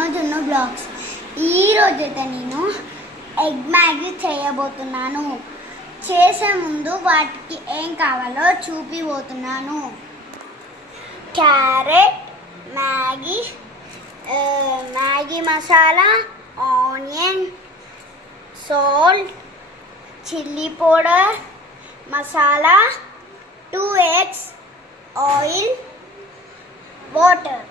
వినోదున్న blogs. ఈరోజైతే నేను egg Maggi చేయబోతున్నాను. చేసే ముందు వాటికి ఏం కావాలో చూపిపోతున్నాను carrot Maggi Maggi masala onion salt chilli powder masala two eggs oil water.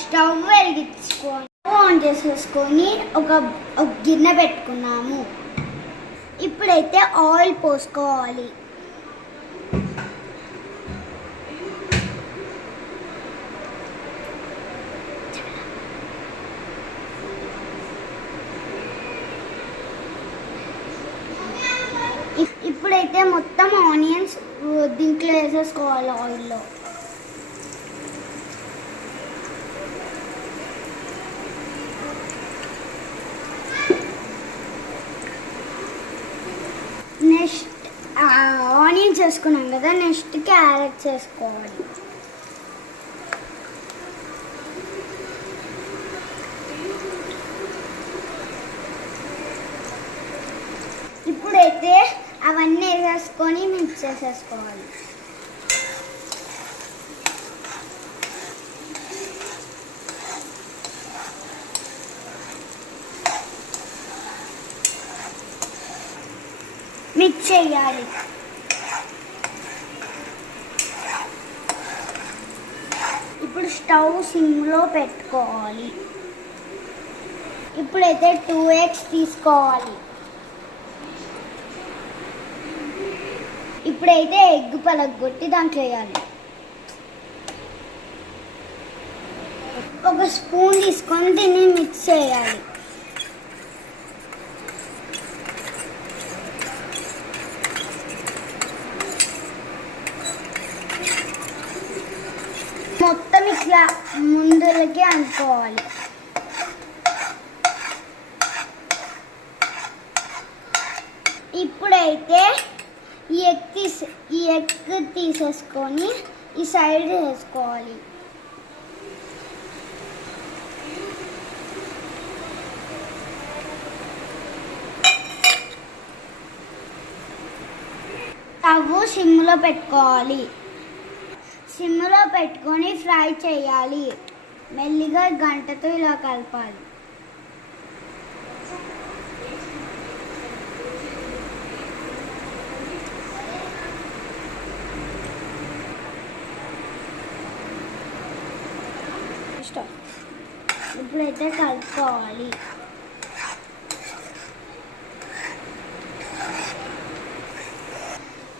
Stove వెలిగించుకొని ఆన్ చేసేసుకొని ఒక గిన్నె పెట్టుకున్నాము. ఇప్పుడైతే ఆయిల్ పోసుకోవాలి. ఇప్పుడైతే మొత్తం ఆనియన్స్ దీంట్లో వేసేసుకోవాలి ఆయిల్లో నెక్స్ట్ ఆనియన్స్ వేసుకున్నాం కదా నెక్స్ట్ క్యారెట్ చేసుకోవాలి. ఇప్పుడైతే అవన్నీ వేసేసుకొని మిక్స్ చేసేసుకోవాలి. మిక్స్ చేయాలి ఇప్పుడు స్టవ్ సిమ్లో పెట్టుకోవాలి. ఇప్పుడైతే టూ ఎగ్స్ తీసుకోవాలి. ఇప్పుడైతే ఎగ్ పలగొట్టి దాంట్లో వేయాలి. ఒక స్పూన్ తీసుకొని దీన్ని మిక్స్ చేయాలి. మొత్తం ఇట్లా ముందులకి అనుకోవాలి. ఇప్పుడైతే ఈ ఎగ్ తీసే ఈ ఎగ్ తీసేసుకొని ఈ సైడ్ వేసుకోవాలి. స్టవ్ సిమ్లో పెట్టుకోవాలి. సిమ్లో పెట్టుకొని ఫ్రై చేయాలి. మెల్లిగా గంటతో ఇలా కలపాలి. ఇప్పుడైతే కలుపుకోవాలి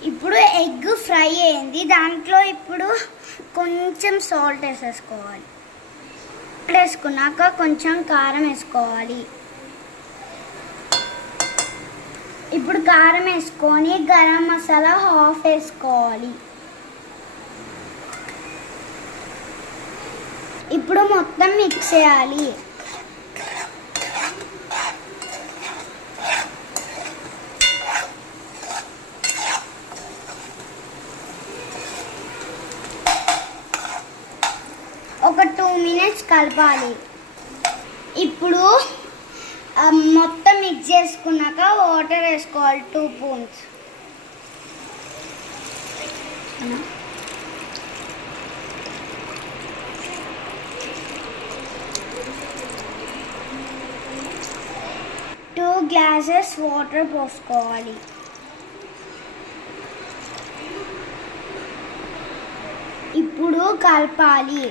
ఇప్పుడు ఎగ్ ఫ్రై అయింది. దాంట్లో ఇప్పుడు కొంచెం సాల్ట్ వేసేసుకోవాలి. ఇక్కడ వేసుకున్నాక కొంచెం కారం వేసుకోవాలి. ఇప్పుడు కారం వేసుకొని గరం మసాలా హాఫ్ వేసుకోవాలి. ఇప్పుడు మొత్తం మిక్స్ చేయాలి ఒక టూ మినిట్స్ కలపాలి. ఇప్పుడు మొత్తం మిక్స్ చేసుకున్నాక వాటర్ వేసుకోవాలి two spoons two glasses water పోసుకోవాలి. ఇప్పుడు కలపాలి.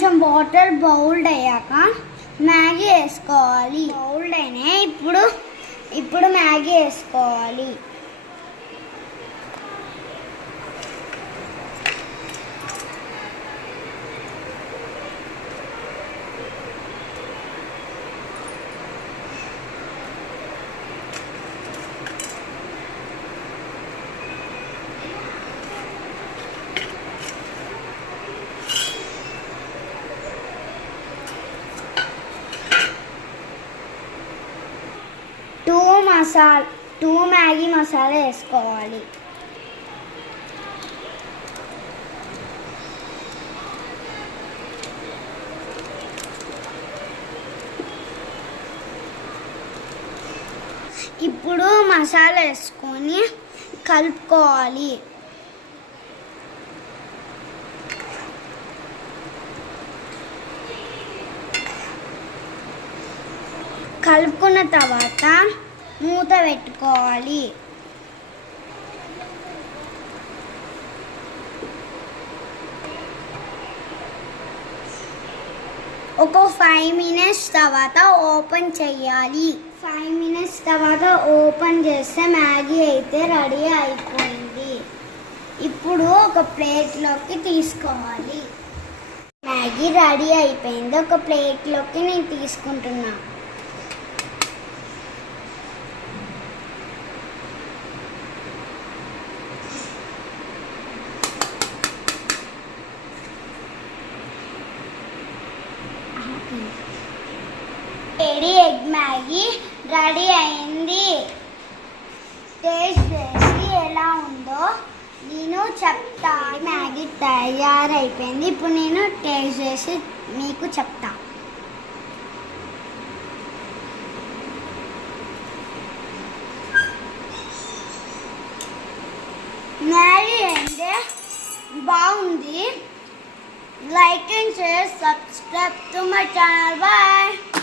కొంచెం వాటర్ బౌల్డ్ అయ్యాక మ్యాగీ వేసుకోవాలి. బౌల్డ్ అయినా ఇప్పుడు ఇప్పుడు మ్యాగీ వేసుకోవాలి. మసాలా టూ మ్యాగీ మసాలా వేసుకోవాలి. ఇప్పుడు మసాలా వేసుకొని కలుపుకోవాలి. కలుపుకున్న తర్వాత మూత పెట్టుకోవాలి. ఒక ఫైవ్ మినిట్స్ తర్వాత ఓపెన్ చేయాలి. ఫైవ్ మినిట్స్ తర్వాత ఓపెన్ చేస్తే మ్యాగీ అయితే రెడీ అయిపోయింది. ఇప్పుడు ఒక ప్లేట్లోకి తీసుకోవాలి. మ్యాగీ రెడీ అయిపోయింది. ఒక ప్లేట్లోకి నేను తీసుకుంటున్నాను ఎడి ఎగ్ మ్యాగీ రెడీ అయింది. టేస్ట్ చేసి ఎలా ఉందో నేను చెప్తా. మ్యాగీ తయారైపోయింది. ఇప్పుడు నేను టేస్ట్ చేసి మీకు చెప్తా. మ్యాగీ అంటే బాగుంది. Like and share, subscribe to my channel. Bye.